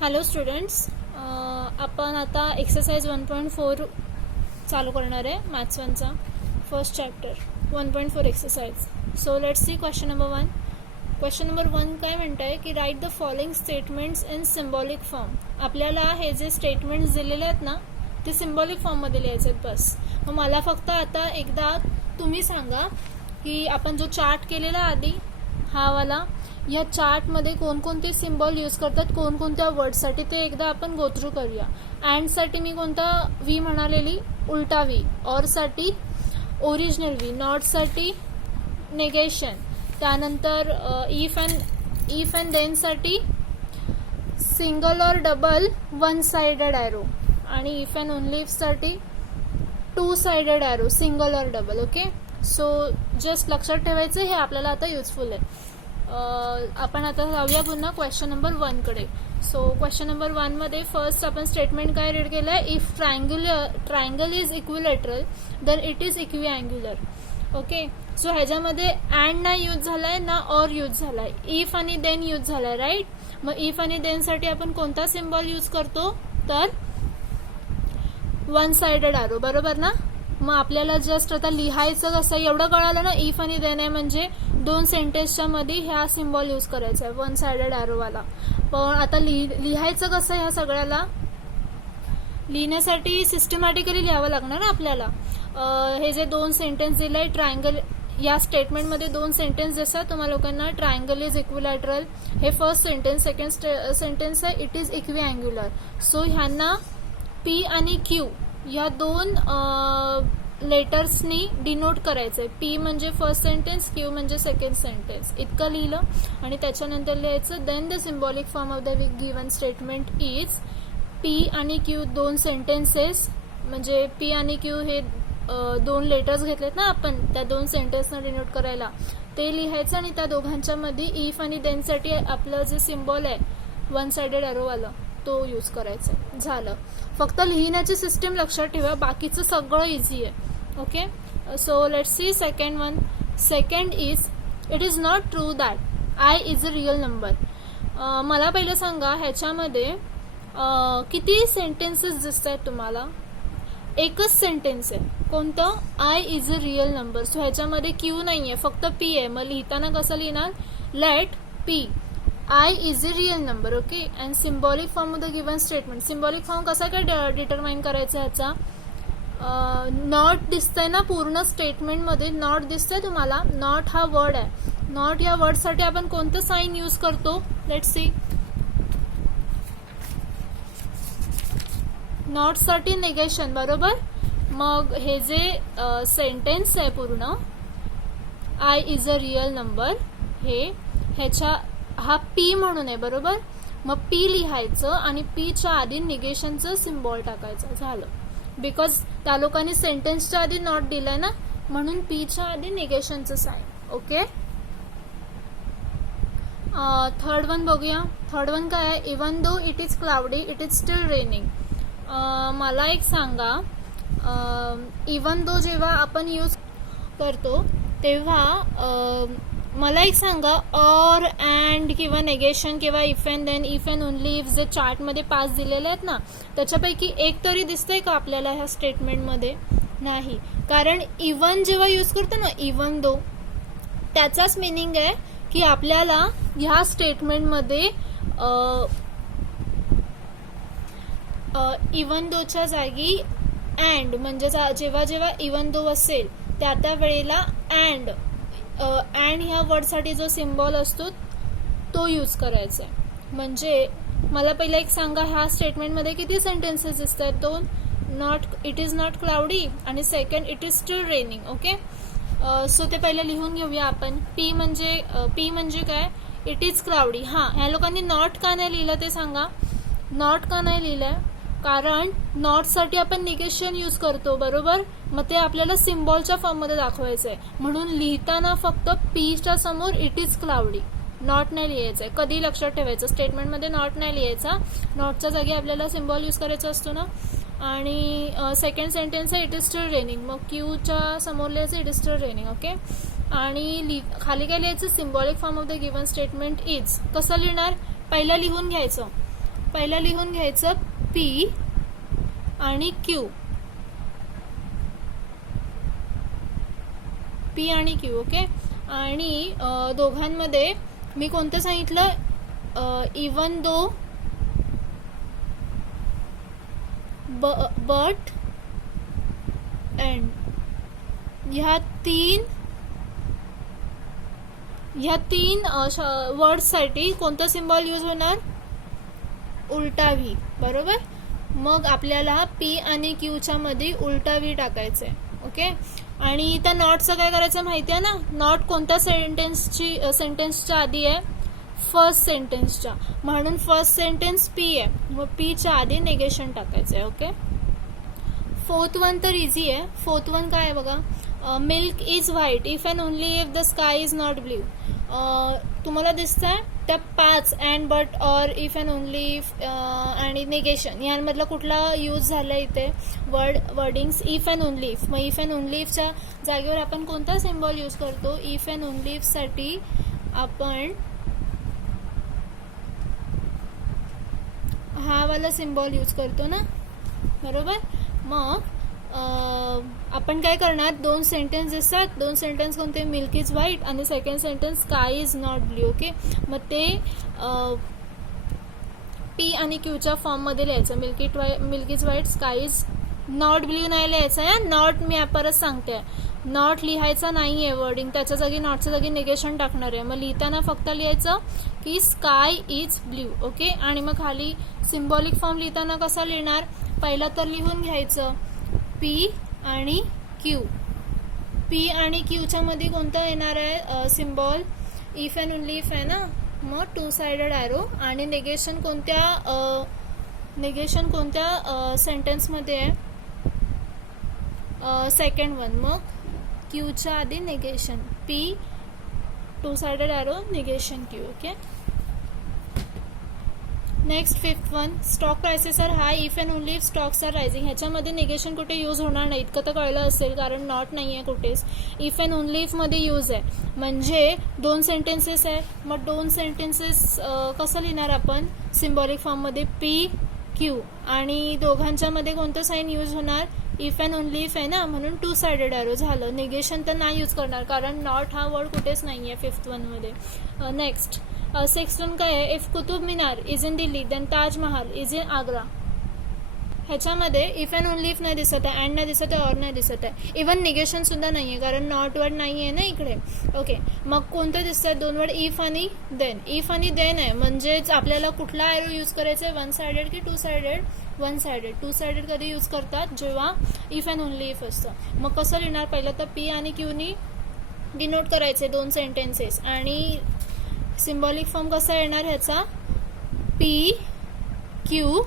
Hello students, आपण आता exercise 1.4 चालू करणार आहे. मॅथ्स 1चा first chapter 1.4 exercise. So let's see question number 1. Question number 1 काय म्हणतं आहे की write the following statements in symbolic form. आपल्याला हे जे स्टेटमेंट्स दिलेले आहेत ना ते सिम्बॉलिक फॉर्ममध्ये लिहायचे आहेत बस. मग मला फक्त आता एकदा तुम्ही सांगा की आपण जो चार्ट केलेला आधी हा वाला, या चार्टमध्ये कोणकोणते सिम्बॉल यूज करतात कोणकोणत्या वर्डसाठी ते एकदा आपण गो थ्रू करूया. अँडसाठी मी कोणता व्ही म्हणालेली, उलटा व्ही. ऑरसाठी ओरिजिनल व्ही. नॉटसाठी नेगेशन. त्यानंतर इफ अँड देनसाठी single or double one sided arrow. आणि इफ अँड ओनली इफसाठी two sided arrow, single or double. Okay, so just लक्षात ठेवायचं, हे आपल्याला आता युजफुल आहे. आपण आता जाऊया पुन्हा क्वेश्चन नंबर 1 कडे. सो क्वेश्चन नंबर 1 मध्ये फर्स्ट आपण स्टेटमेंट काय रीड केलं आहे, if triangle is equilateral then it is equiangular. Okay, so ह्याच्यामध्ये अँड नाही यूज झालाय ना ऑर यूज झालाय, इफ आणि देन यूज झालाय. राईट, मग इफ आणि देन साठी आपण कोणता सिम्बॉल यूज करतो तर वन साइडेड ॲरो, बरोबर ना. मग आपल्याला जस्ट आता लिहायचं कसं एवढं कळालं ना, इफ आणि देन आहे म्हणजे दोन सेंटेन्सच्या मध्ये ह्या सिम्बॉल यूज करायचा आहे वन साइडेड ॲरोवाला. पण आता लिहायचं कसं ह्या सगळ्याला लिहिण्यासाठी सिस्टमॅटिकली लिहावं लागणार ना आपल्याला. हे जे दोन सेंटेन्स दिले आहे ट्रायंगल, या स्टेटमेंटमध्ये दोन सेंटेन्स दिसतात तुम्हाला लोकांना. ट्रायंगल इज इक्विलॅटरल हे फर्स्ट सेंटेन्स. सेकंड सेंटेन्स आहे इट इज इक्विअँग्युलर. सो ह्यांना पी आणि क्यू या दोन लेटर्सनी डिनोट करायचंय. पी म्हणजे फर्स्ट सेंटेन्स, क्यू म्हणजे सेकंड सेंटेन्स. इतकं लिहिलं आणि त्याच्यानंतर लिहायचं then the symbolic form of the given statement is P आणि क्यू दोन सेंटेन्सेस. म्हणजे पी आणि क्यू हे दोन लेटर्स घेतलेत ना आपण त्या दोन सेंटेन्सना डिनोट करायला, ते लिहायचं. आणि त्या दोघांच्या मध्ये इफ आणि देन साठी आपलं जे सिम्बॉल आहे वन साइडेड ॲरोवाला तो यूज करायचा. झालं, फक्त लिहिण्याची सिस्टीम लक्षात ठेवा, बाकीचं सगळं इझी आहे. Okay, so let's see second one. Second is it is not true that I is a real number. मला पहिलं सांगा ह्याच्यामध्ये किती सेंटेन्सेस दिसत आहेत तुम्हाला. एकच सेंटेन्स आहे, कोणतं, I is a real number. So ह्याच्यामध्ये क्यू नाही आहे, फक्त पी आहे. मग लिहिताना कसं लिहिणार, let P I is a real number. Okay, and symbolic form of the given statement. Symbolic form कसा काय डिटरमाइन करायचा ह्याचा. नॉट दिसतंय ना पूर्ण स्टेटमेंटमध्ये, नॉट दिसतंय तुम्हाला. नॉट हा वर्ड आहे. नॉट या वर्डसाठी आपण कोणतं साईन यूज करतो, लेट्स सी. नॉट साठी नेगेशन, बरोबर. मग हे जे सेंटेन्स आहे पूर्ण I is a real number, हे ह्याच्या हा पी म्हणून आहे, बरोबर. मग पी लिहायचं आणि पीच्या आधी निगेशनचं सिम्बॉल टाकायचं. झालं, बिकॉज त्या लोकांनी सेंटेन्सच्या आधी नॉट दिलाय ना, म्हणून पीच्या आधी निगेशनचं साईन. ओके, थर्ड वन बघूया. थर्ड वन काय आहे, even though it is cloudy it is still raining. मला एक सांगा, इवन दो जेव्हा आपण यूज करतो तेव्हा मला एक सांगा, ऑर अँड किंवा नेगेशन किंवा if and then, if and only if जे चार्टमध्ये 5 दिलेले आहेत ना त्याच्यापैकी एक तरी दिसतंय का आपल्याला ह्या स्टेटमेंटमध्ये. नाही, कारण इवन जेव्हा यूज करतो ना, इवन दो, त्याचाच मिनिंग आहे की आपल्याला ह्या स्टेटमेंटमध्ये इवन दोच्या जागी अँड, म्हणजे जेव्हा जेव्हा इवन दो असेल त्या वेळेला अँड ह्या वर्डसाठी जो सिम्बॉल असतो तो यूज करायचा आहे. म्हणजे मला पहिला एक सांगा, ह्या स्टेटमेंटमध्ये किती सेंटेन्सेस दिसत आहेत, दोन. Not it is not cloudy आणि second it is still raining. Okay, so ते पहिलं लिहून घेऊया आपण. पी म्हणजे काय, इट इज क्लाउडी. हां, ह्या लोकांनी नॉट का नाही लिहिलं ते सांगा. नॉट का नाही लिहिलंय, कारण नॉटसाठी आपण निगेशन यूज करतो, बरोबर. मग ते आपल्याला सिम्बॉलच्या फॉर्ममध्ये दाखवायचं आहे, म्हणून लिहिताना फक्त पीच्या समोर इट इज क्लाउडी, नॉट नाही लिहायचं आहे. कधी लक्षात ठेवायचं, स्टेटमेंटमध्ये नॉट नाही लिहायचा, नॉटच्या जागी आपल्याला सिम्बॉल यूज करायचा असतो ना. आणि सेकंड सेंटेन्स आहे इट इज स्टील रेनिंग, मग क्यूच्या समोर लिहायचं it is still raining. Okay, आणि खाली काय लिहायचं, symbolic form of the given statement is. कसं लिहिणार, पहिलं लिहून घ्यायचं. पहिला लिहून घ्यायचं पी आणि क्यू, पी आणि क्यू. ओके. आणि दोघांमध्ये मी कोणतं सांगितलं, इवन दो बट एंड, ह्या तीन वर्ड्ससाठी कोणता सिम्बॉल यूज होणार, उलटा व्ही. बरोबर. मग आपल्याला पी आणि क्यूच्या मध्ये उलटा व्ही टाकायचं आहे. ओके. आणि त्या नॉटचं काय करायचं माहिती आहे ना, नॉट कोणत्या सेंटेन्सच्या आधी आहे, फर्स्ट सेंटेन्सच्या, म्हणून फर्स्ट सेंटेन्स पी आहे, मग पीच्या आधी निगेशन टाकायचं आहे. ओके. फोर्थ वन तर इझी आहे. फोर्थ वन काय आहे बघा, milk is white if and only if the sky is not blue. तुम्हाला दिसतंय त्या 5 and but or if and only if आणि निगेशन यांमधला कुठला यूज झाला इथे, wordings if and only if. मग इफ अँड ओनली इफच्या जागेवर आपण कोणता सिम्बॉल यूज करतो, इफ अँड ओनली इफसाठी आपण हा वाला सिम्बॉल यूज करतो ना. बरोबर. मग आपण काय करणार, 2 सेंटेन्स दिसतात, 2 सेंटेन्स कोणते, मिल्क इज व्हाईट आणि second sentence sky is not blue. Okay. मग ते पी आणि क्यूच्या फॉर्ममध्ये लिहायचं, milk is white, sky is not blue नाही लिहायचं आहे. नॉट मी परत सांगते, नॉट लिहायचा नाही आहे वर्डिंग, त्याच्या जागी नॉटच्या जागी निगेशन टाकणार आहे. मग लिहिताना फक्त लिहायचं की स्काय इज ब्ल्यू. ओके. आणि मग खाली सिम्बॉलिक फॉर्म लिहिताना कसा लिहिणार, पहिला तर लिहून घ्यायचं पी आणि क्यू. पी आणि क्यूच्या मध्ये कोणतं येणार आहे symbol, if and only if आहे ना, मग 2 साइडेड ॲरो. आणि निगेशन कोणत्या सेंटेन्समध्ये आहे, सेकंड वन. मग क्यूच्या आधी negation, P 2 sided arrow, negation Q. Okay. Next fifth one, stock prices are high if and only if stocks are rising. ह्याच्यामध्ये निगेशन कुठे यूज होणार नाही, इतकं तर कळलं असेल कारण नॉट नाही आहे कुठेच. इफ अँड ओनली इफ मध्ये यूज आहे, म्हणजे 2 सेंटेन्सेस आहे. मग 2 सेंटेन्सेस कसं लिहिणार आपण, सिम्बॉलिक फॉर्ममध्ये पी क्यू, आणि दोघांच्या मध्ये कोणतं साईन यूज होणार, इफ अँड ओनली इफ आहे ना, म्हणून 2 साइडेड ॲरो झालं. निगेशन तर नाही यूज करणार कारण नॉट हा वर्ड कुठेच नाही आहे फिफ्थ वनमध्ये. नेक्स्ट सिक्स्थ वन काय आहे, if Qutub Minar is in Delhi then Taj Mahal is in Agra. ह्याच्यामध्ये इफ अँड ओनली इफ नाही दिसत आहे, अँड नाही दिसत आहे, ऑर नाही दिसत आहे, इवन निगेशन सुद्धा नाही आहे कारण नॉट वर्ड नाही आहे ना इकडे. ओके. मग कोणते दिसत आहेत 2 वर्ड, इफ आणि देन. इफ आणि देन आहे म्हणजेच आपल्याला कुठला ॲरो यूज करायचा आहे, 1 साइडेड की 2 साइडेड, 1 साइडेड. 2 साइडेड कधी यूज करतात, जेव्हा इफ अँड ओनली इफ असतं. मग कसं लिहिणार, पहिलं तर पी आणि क्यूनी डिनोट करायचे 2 सेंटेन्सेस, आणि सिम्बॉलिक फॉर्म कसा येणार ह्याचा, पी क्यू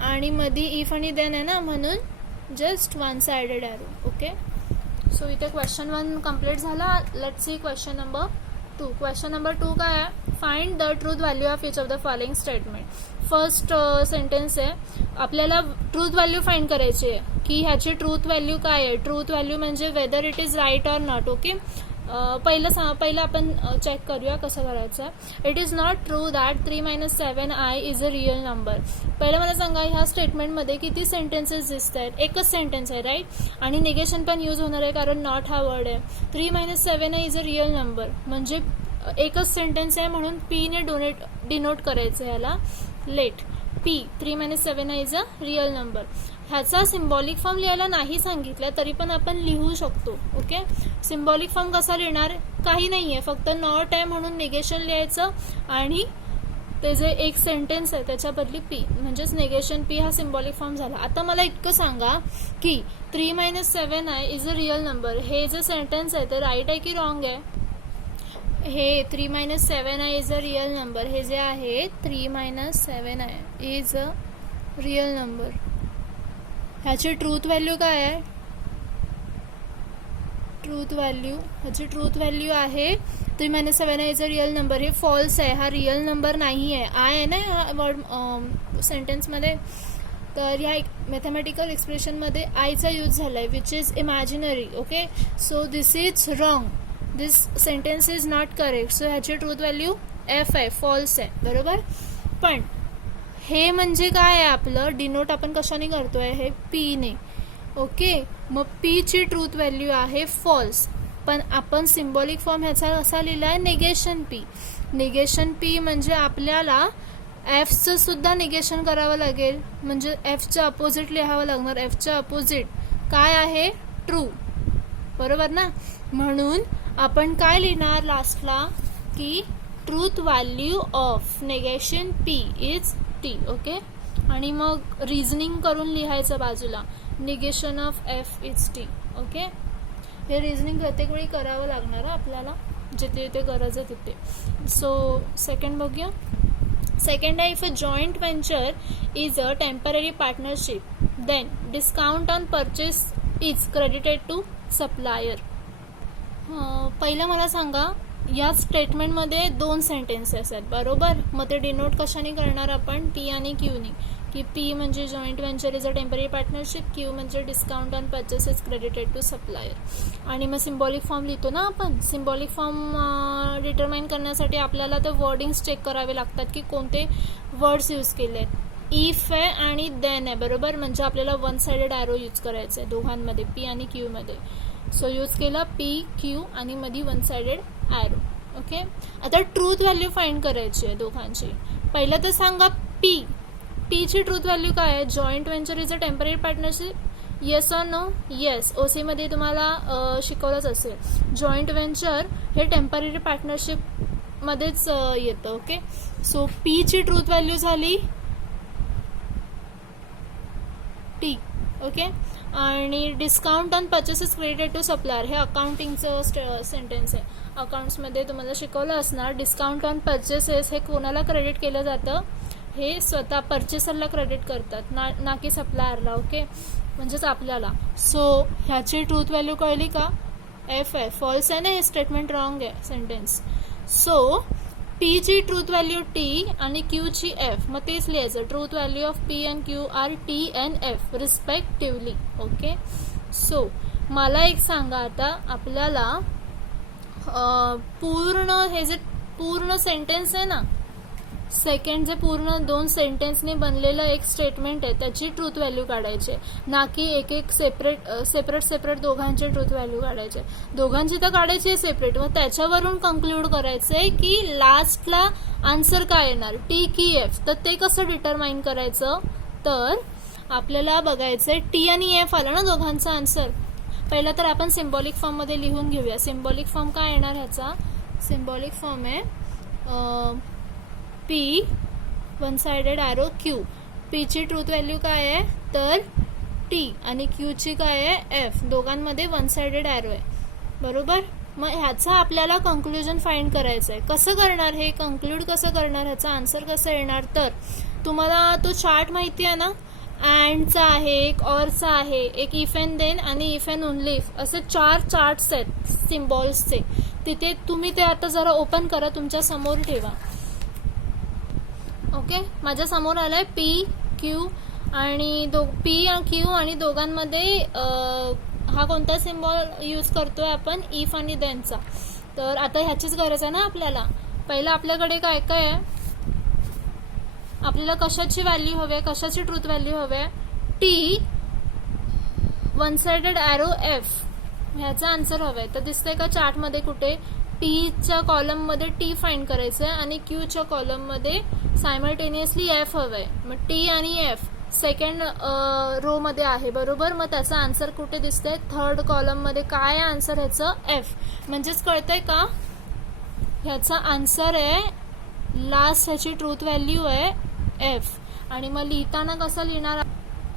आणि मध्ये इफ आणि देन आहे ना, म्हणून just 1 sided arrow. Okay. So इथे क्वेश्चन 1 कम्प्लीट झाला. Let's see question number 2. Question number 2 काय आहे, find the truth value of each of the following statement. First sentence आहे, आपल्याला ट्रूथ व्हॅल्यू फाइंड करायची आहे की ह्याची ट्रूथ व्हॅल्यू काय आहे. ट्रूथ व्हॅल्यू म्हणजे whether it is right or not. Okay. पहिलं आपण चेक करूया कसं करायचं. It is not true that 3 - 7i is a real number. पहिलं मला सांगा, ह्या स्टेटमेंटमध्ये किती सेंटेन्सेस दिसत आहेत, एकच सेंटेन्स आहे राईट, आणि निगेशन पण यूज होणार आहे कारण नॉट हा वर्ड आहे. 3 - 7i is a real number म्हणजे एकच सेंटेन्स आहे, म्हणून पी ने डिनोट करायचं याला. Let P 3 - 7i is a real number. ह्याचा सिम्बॉलिक फॉर्म लिहायला नाही सांगितलं तरी पण आपण लिहू शकतो. ओके. सिम्बॉलिक फॉर्म कसा लिहिणार, काही नाही आहे, फक्त नॉट आहे म्हणून निगेशन लिहायचं, आणि ते जे एक सेंटेन्स आहे त्याच्या बदली पी, म्हणजेच निगेशन पी हा सिम्बॉलिक फॉर्म झाला. आता मला इतकं सांगा की 3 - 7i is a real number, हे जे सेंटेन्स आहे ते राईट आहे की रॉंग आहे. हे 3 - 7i is a real number, हे जे आहे 3 - 7i is a real number, ह्याची ट्रूथ व्हॅल्यू काय आहे, ह्याची ट्रूथ व्हॅल्यू आहे 3 - 7i is a real number. हे फॉल्स आहे, हा रिअल नंबर नाही आहे. आहे ना ह्या वर्ड सेंटेन्समध्ये, तर ह्या मॅथमॅटिकल एक्सप्रेशनमध्ये आयचा यूज झाला आहे which is imaginary. Okay. So this is wrong, this sentence is not correct. So ह्याची ट्रूथ व्हॅल्यू एफ आहे, फॉल्स आहे. बरोबर. पण हे म्हणजे काय आहे आपलं डिनोट आपण कशाने करतोय हे पी ने. ओके, मग पी ची ट्रूथ व्हॅल्यू आहे फॉल्स, पण आपण सिम्बॉलिक फॉर्म ह्याचा असा लिहिलाय निगेशन पी. निगेशन पी म्हणजे आपल्याला एफचं सुद्धा निगेशन करावं लागेल, म्हणजे एफचं अपोजिट लिहावं लागणार. एफचं अपोजिट काय आहे ट्रू, बरोबर ना. म्हणून आपण काय लिहिणार लास्टला की truth value of negation P is T. Okay, आणि मग रिझनिंग करून लिहायचं बाजूला negation of F is T. Okay, हे रिझनिंग प्रत्येक वेळी करावं लागणार आपल्याला, जिथे जिथे गरज आहे तिथे. सो सेकंड बघूया. सेकंड आहे, if a joint venture is a temporary partnership then discount on purchase is credited to supplier. पहिलं मला सांगा, या स्टेटमेंटमध्ये 2 सेंटेन्सेस आहेत, बरोबर. मग ते डिनोट कशाने करणार आपण, टी आणि क्यूनी, की पी म्हणजे joint venture is a temporary partnership, Q म्हणजे discount on purchase is credited to supplier. आणि मग सिम्बॉलिक फॉर्म लिहितो ना आपण. सिम्बॉलिक फॉर्म डिटरमाइन करण्यासाठी आपल्याला ते वर्डिंग्स चेक करावे लागतात की कोणते वर्ड्स यूज केले आहेत. इफ आहे आणि देन आहे, बरोबर. म्हणजे आपल्याला वन साइडेड ॲरो यूज करायचं आहे दोघांमध्ये, पी आणि क्यू मध्ये. सो यूज केला पी क्यू आणि मध्ये वन साइडेड ॲरो. ओके, आता ट्रूथ व्हॅल्यू फाइंड करायची आहे दोघांची. पहिलं तर सांगा पी, ची ट्रूथ व्हॅल्यू काय आहे. Joint venture is a temporary partnership, yes or no. Yes, OC मध्ये तुम्हाला शिकवलंच असेल. जॉईंट व्हेंचर हे टेम्पररी पार्टनरशिप मध्येच येतं. ओके, सो पी ची ट्रूथ व्हॅल्यू झाली टी. ओके, आणि discount on purchases credited to supplier हे अकाउंटिंगचं सेंटेन्स आहे. अकाउंट्समध्ये तुम्हाला शिकवलं असणार डिस्काउंट ऑन परचेसेस हे कोणाला क्रेडिट केलं जातं, हे स्वतः परचेसरला क्रेडिट करतात, ना की सप्लायरला. ओके, म्हणजेच आपल्याला. सो ह्याची ट्रूथ व्हॅल्यू कळली का, एफ आहे. फॉल्स आहे ना, हे स्टेटमेंट रॉंग आहे सेंटेन्स. सो पी ची ट्रूथ व्हॅल्यू टी आणि क्यू ची एफ, मग तेच लिहायचं. Truth value of P and Q are T and F respectively. Okay, so मला एक सांगा आता, आपल्याला पूर्ण हे जे पूर्ण सेंटेन्स आहे ना, सेकंड जे पूर्ण 2 सेंटेन्सने बनलेलं एक स्टेटमेंट आहे त्याची ट्रूथ व्हॅल्यू काढायची, ना की एक एक सेपरेट दोघांची ट्रूथ व्हॅल्यू काढायचे. दोघांची तर काढायची आहे सेपरेट, मग त्याच्यावरून कंक्लूड करायचंय की लास्टला आन्सर काय येणार, टी की एफ. तर ते कसं डिटरमाइन करायचं, तर आपल्याला बघायचंय टी आणि एफ आलं ना दोघांचा आन्सर. पहिला तर आपण सिम्बॉलिक फॉर्म मध्ये लिहून घेऊया. सिम्बॉलिक फॉर्म काय येणार ह्याचा, सिम्बॉलिक फॉर्म आहे P one sided arrow Q. P ची ट्रूथ व्हॅल्यू काय आहे तर टी आणि क्यू ची काय आहे एफ. दोघांमध्ये वन साइडेड ॲरो आहे, बरोबर. मग ह्याचा आपल्याला कंक्लुजन फाइंड करायचं आहे. कसं करणार हे, कंक्लूड कसं करणार, ह्याचा आन्सर कसं येणार. तर तुम्हाला तो चार्ट माहिती आहे ना, अँडचा आहे, एक ऑरचा आहे, एक इफ अँड देन आणि इफ अँड ओनली इफ, असे 4 चार्ट्स आहेत सिम्बॉल्सचे. तिथे तुम्ही ते आता जरा ओपन करा, तुमच्या समोर ठेवा. ओके, माझ्या समोर आलाय पी क्यू आणि पी क्यू आणि दोघांमध्ये हा कोणता सिम्बॉल यूज करतोय आपण, इफ आणि देनचा. तर आता ह्याचीच गरज आहे ना आपल्याला. पहिला आपल्याकडे काय काय आहे, आपल्याला कशाची व्हॅल्यू हवी आहे, कशाची ट्रूथ व्हॅल्यू हवी आहे, T one sided arrow F ह्याचा आन्सर हवाय. तर दिसतंय का चार्टमध्ये कुठे, टीच्या कॉलम मध्ये टी फाइंड करायचं आहे आणि क्यूच्या कॉलम मध्ये सायमल्टेनियसली एफ हवंय. मग टी आणि एफ सेकंड रो मध्ये आहे, बरोबर. मग त्याचा आन्सर कुठे दिसतंय, थर्ड कॉलम मध्ये. काय आहे आन्सर ह्याचं, एफ. म्हणजेच कळतंय का, ह्याचा आन्सर आहे लास्ट, ह्याची ट्रूथ व्हॅल्यू आहे एफ. आणि मग लिहिताना कसं लिहिणार,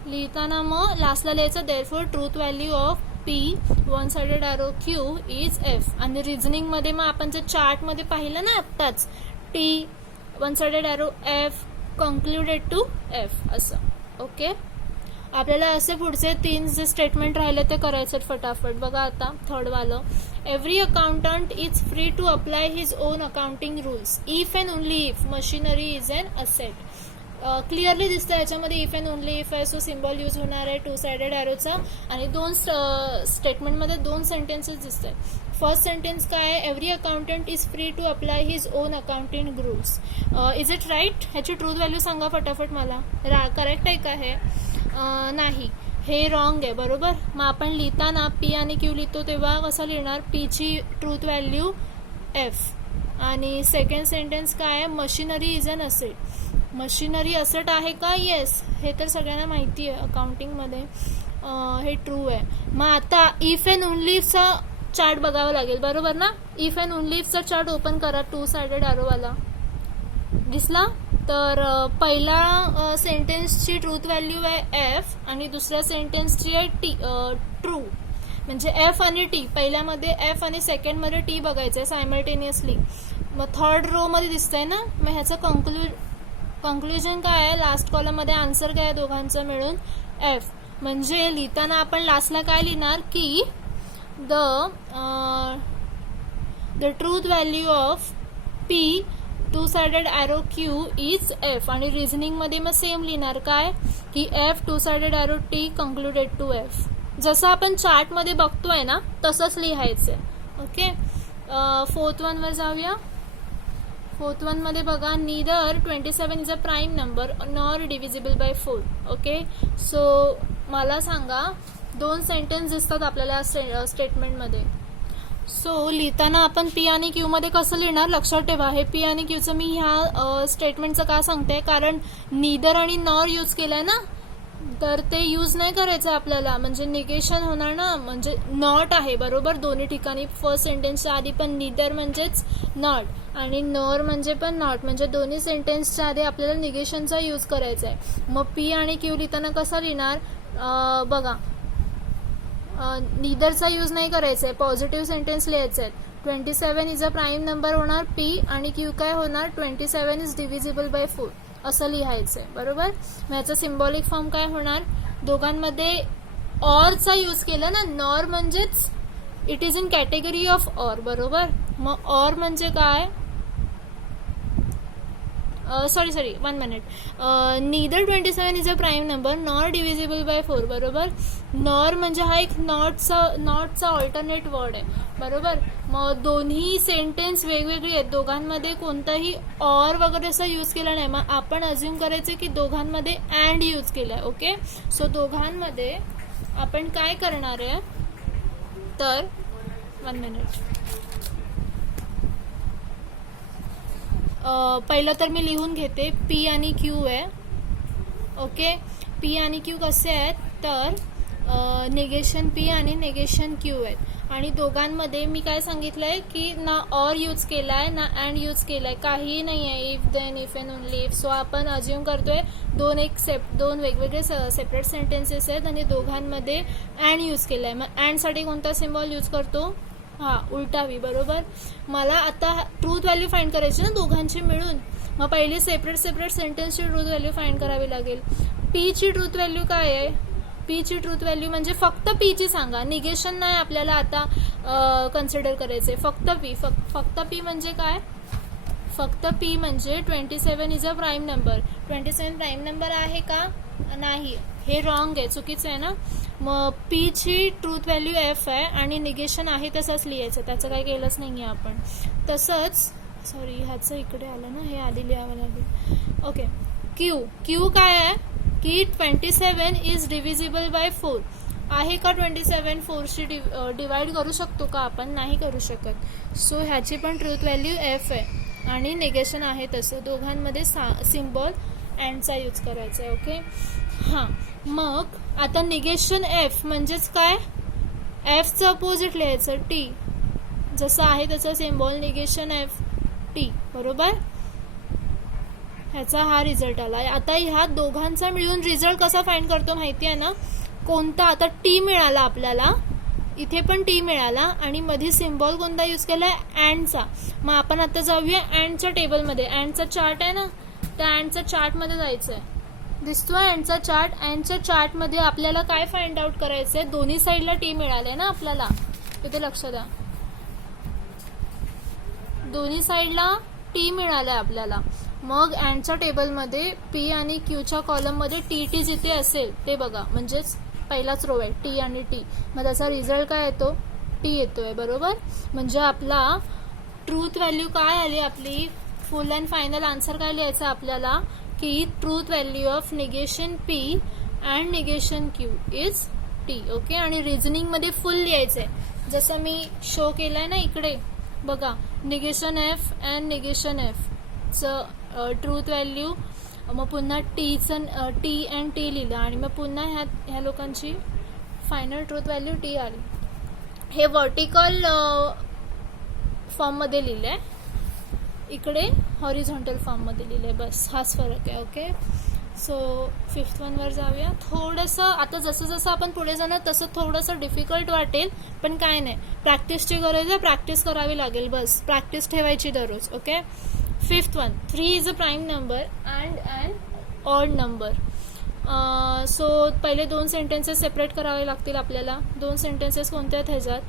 लिहिताना मग लास्टला लिहायचं therefore truth value of P one sided arrow Q is F. आणि रिझनिंग मध्ये मग आपण जे चार्ट मध्ये पाहिलं ना आत्ताच, T one sided arrow F concluded to F असं. ओके, आपल्याला असे पुढचे 3 जे स्टेटमेंट राहिले ते करायचे फटाफट. बघा आता थर्ड वालं, every accountant is free to apply his own accounting rules if and only if machinery is an asset. Clearly दिसतं याच्यामध्ये इफ अँड ओनली इफ आहे, सो सिम्बॉल यूज होणार आहे टू साइडेड ॲरोचा. आणि दोन स्टेटमेंटमध्ये दोन सेंटेन्सेस दिसत आहेत. फर्स्ट सेंटेन्स काय आहे, every accountant is free to apply his own accounting rules. Is it right? ह्याची ट्रूथ व्हॅल्यू सांगा फटाफट मला. करेक्ट आहे का हे? नाही, हे रॉंग आहे. बरोबर. मग आपण लिहिताना पी आणि क्यू लिहितो तेव्हा कसं लिहिणार? पीची ट्रूथ व्हॅल्यू एफ. आणि सेकंड सेंटेन्स काय आहे, machinery is an asset. Machinery asset आहे का? येस, हे तर सगळ्यांना माहिती आहे अकाउंटिंगमध्ये. हे ट्रू आहे. मग आता इफ अँड ओनलीचा चार्ट बघावा लागेल. बरोबर ना? इफ अँड ओनलीचा चार्ट ओपन करा, टू साइडेड ॲरोवाला. दिसला? तर पहिला सेंटेन्सची ट्रूथ व्हॅल्यू आहे एफ आणि दुसऱ्या सेंटेन्सची आहे टी, ट्रू. म्हणजे एफ आणि टी, पहिल्यामध्ये एफ आणि सेकंडमध्ये टी बघायचं आहे सायमल्टेनियसली. मग थर्ड रो मध्ये दिसतंय ना. मग ह्याचं कंक्लुजन काय आहे, लास्ट कॉलममध्ये आन्सर काय आहे दोघांचं मिळून? एफ. म्हणजे लिहिताना आपण लास्टला काय लिहिणार की the truth value of P two sided arrow Q is F. आणि रिझनिंगमध्ये मग सेम लिहिणार काय की F two sided arrow T concluded to F. जसं आपण चार्टमध्ये बघतोय ना तसंच लिहायचं. ओके. फोर्थ वनवर जाऊया. फोर्थ वनमध्ये बघा, neither 27 is a prime number nor divisible by 4. Okay. So मला सांगा, दोन सेंटेन्स दिसतात आपल्याला स्टेटमेंटमध्ये. सो लिहिताना आपण पी आणि क्यू मध्ये कसं लिहिणार लक्षात ठेवा. हे पी आणि क्यूचं मी ह्या स्टेटमेंटचं का सांगते, कारण नीदर आणि नॉर यूज केलंय ना, तर ते यूज नाही करायचं आपल्याला. म्हणजे निगेशन होणार ना. म्हणजे नॉट आहे बरोबर दोन्ही ठिकाणी. फर्स्ट सेंटेन्सच्या आधी पण नीदर म्हणजेच नॉट आणि नॉर म्हणजे पण नॉट. म्हणजे दोन्ही सेंटेन्सच्या आधी आपल्याला निगेशनचा यूज करायचा आहे. मग पी आणि क्यू लिहिताना कसा लिहिणार बघा, नीदरचा यूज नाही करायचा आहे, पॉझिटिव्ह सेंटेन्स लिहायचे आहेत. 27 इज अ प्राईम नंबर होणार पी आणि क्यू काय होणार, 27 इज डिव्हिजिबल बाय 4 असं लिहायचंय. बरोबर. मग याचा सिम्बॉलिक फॉर्म काय होणार, दोघांमध्ये ऑरचा यूज केला ना. नॉर म्हणजेच it is in category of or. बरोबर. मग ऑर म्हणजे काय, sorry 1 minute. Neither 27 is a prime number nor divisible by 4. बरोबर. नॉर म्हणजे हा एक नॉटचा ऑल्टरनेट वर्ड आहे. बरोबर. मग दोन्ही सेंटेन्स वेगवेगळी आहेत, दोघांमध्ये कोणताही ऑर वगैरे असं यूज केला नाही. मग आपण अज्युम करायचे की दोघांमध्ये अँड यूज केलाय. ओके. सो दोघांमध्ये आपण काय करणार आहे, तर 1 मिनिट. पहिलं तर मी लिहून घेते, पी आणि क्यू आहे. ओके. पी आणि क्यू कसे आहेत, तर निगेशन पी आणि निगेशन क्यू आहेत. आणि दोघांमध्ये मी काय सांगितलंय की ना ऑर यूज केलाय ना अँड यूज केलाय, काहीही नाही आहे. If then if and only if. So आपण अज्युम करतोय दोन वेगवेगळे सेपरेट सेंटेन्सेस आहेत आणि दोघांमध्ये अँड यूज केलाय. मग अँडसाठी कोणता सिम्बॉल यूज करतो, उलटावी. बरोबर. मला आता ट्रूथ व्हॅल्यू फाइंड करायची ना दोघांची मिळून. मग पहिली सेपरेट सेंटेन्सची ट्रूथ व्हॅल्यू फाइंड करावी लागेल. पी ची ट्रूथ व्हॅल्यू काय आहे, पी ची ट्रूथ व्हॅल्यू म्हणजे फक्त पी ची सांगा, निगेशन नाही आपल्याला आता कन्सिडर करायचे. फक्त पी. फक्त पी म्हणजे काय, फक्त पी म्हणजे 27 is a prime number. 27 prime number आहे का, नाही, हे रॉंग आहे, चुकीचं आहे ना. मग पी ची ट्रूथ व्हॅल्यू एफ आहे आणि निगेशन आहे तसंच लिहायचं, त्याचं काही केलंच नाही आहे आपण. तसंच सॉरी ह्याचं इकडे आलं ना, हे आधी लिहावं लागेल. ओके. क्यू काय आहे की 27 इज डिव्हिजिबल बाय 4 आहे का. 27 4शी डिवाइड करू शकतो का आपण, नाही करू शकत. सो ह्याची पण ट्रूथ व्हॅल्यू एफ आहे आणि निगेशन आहे तसं. दोघांमध्ये सिम्बॉल अँडचा यूज करायचा आहे. ओके. हां. मग आता निगेशन एफ म्हणजेच काय, एफचं अपोजिट लिहायचं टी. जसं आहे त्याचा सिम्बॉल निगेशन एफ टी. बरोबर. ह्याचा हा रिझल्ट आला. आता ह्या दोघांचा मिळून रिझल्ट कसा फाइंड करतो माहिती आहे ना, कोणता, आता टी मिळाला आपल्याला, इथे पण टी मिळाला आणि मध्ये सिम्बॉल कोणता यूज केलाय, अँडचा. मग आपण आता जाऊया अँडच्या टेबलमध्ये. अँडचा चार्ट आहे ना, त्या अँडच्या चार्टमध्ये जायचं आहे. दिसतोय अँडचा चार्ट. अँडच्या चार्टमध्ये आपल्याला काय फाइंड आउट करायचंय, दोन्ही साईडला टी मिळाले ना आपल्याला, इथे लक्ष द्या, दोन्ही साईडला टी मिळालाय आपल्याला. मग अँडच्या टेबलमध्ये पी आणि क्यूच्या कॉलममध्ये टी टी जिथे असेल ते बघा, म्हणजेच पहिलाच रो आहे टी आणि टी, मग त्याचा रिझल्ट काय येतो, टी येतोय. बरोबर, म्हणजे आपला ट्रूथ व्हॅल्यू काय आली, आपली फुल अँड फायनल आन्सर काय लिहायचं आपल्याला की truth value of negation P and negation Q is T. Okay, आणि रिझनिंगमध्ये फुल लिहायचंय, जसं मी शो केलंय ना इकडे बघा, negation F and negation F चं ट्रूथ व्हॅल्यू, मग पुन्हा टीचं टी अँड टी लिहिलं, आणि मग पुन्हा ह्या लोकांची फायनल ट्रूथ व्हॅल्यू टी आली. हे व्हर्टिकल फॉर्ममध्ये लिहिलं आहे, इकडे हॉरिझॉन्टल फॉर्ममध्ये लिहिलं आहे, बस हाच फरक आहे. ओके, सो 5th वनवर जाऊया. थोडंसं आता जसं जसं आपण पुढे जाणार तसं थोडंसं डिफिकल्ट वाटेल, पण काय नाही, प्रॅक्टिसची गरज आहे, प्रॅक्टिस करावी लागेल, बस प्रॅक्टिस ठेवायची दररोज. Okay, 5th one, 3 is a prime number and and odd number. So पहिले 2 सेंटेन्सेस सेपरेट करावे लागतील आपल्याला. 2 सेंटेन्सेस कोणत्या आहेत ह्याच्यात,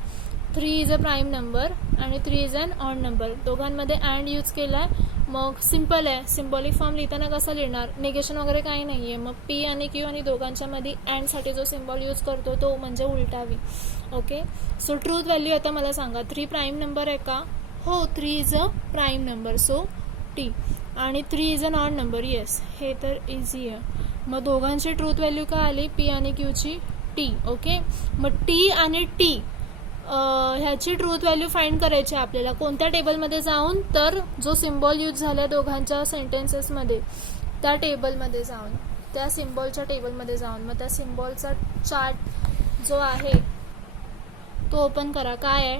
3 इज अ प्राईम नंबर आणि 3 इज अन ऑड नंबर, दोघांमध्ये अँड यूज केला आहे. मग सिम्पल आहे, सिम्बॉलिक फॉर्म लिहिताना कसं लिहिणार, निगेशन वगैरे काही नाही आहे, मग पी आणि क्यू आणि दोघांच्यामध्ये अँडसाठी जो सिम्बॉल यूज करतो तो म्हणजे उलटावी. ओके, सो ट्रूथ व्हॅल्यू आता मला सांगा, 3 प्राईम नंबर आहे का, हो 3 is a prime number, so T, आणि 3 is an odd number, yes, हे तर इझी आहे. मग दोघांची ट्रूथ व्हॅल्यू काय आली, पी आणि क्यूची टी. ओके, मग टी आणि टी ह्याची ट्रूथ व्हॅल्यू फाइंड करायची आपल्याला कोणत्या टेबलमध्ये जाऊन, तर जो सिम्बॉल यूज झाला दोघांच्या सेंटेन्सेसमध्ये त्या टेबलमध्ये जाऊन, त्या सिम्बॉलच्या टेबलमध्ये जाऊन, मग त्या सिम्बॉलचा चार्ट जो आहे तो ओपन करा. काय आहे,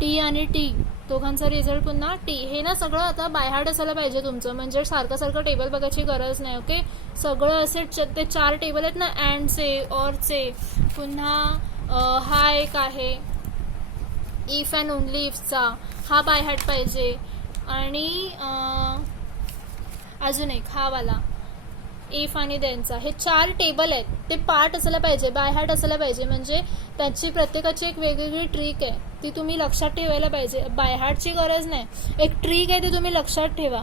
टी आणि टी दोघांचा रिझल्ट पुन्हा टी. हे ना सगळं आता बायहार्ट असायला पाहिजे तुमचं, म्हणजे सारखं सारखं टेबल बघायची गरज नाही. ओके, सगळं असे ते 4 टेबल आहेत ना, अँडचे, ऑरचे, पुन्हा हा एक आहे इफ अँड ओनली इफचा, हा बायहार्ट पाहिजे, आणि अजून एक हा वाला इफ आणि देनचा, हे 4 टेबल आहेत, ते पार्ट असायला पाहिजे, बायहार्ट असायला पाहिजे, म्हणजे त्याची प्रत्येकाची एक वेगवेगळी ट्रिक आहे, ती तुम्ही लक्षात ठेवायला पाहिजे. बायहार्टची गरज नाही, एक ट्रिक आहे ती तुम्ही लक्षात ठेवा.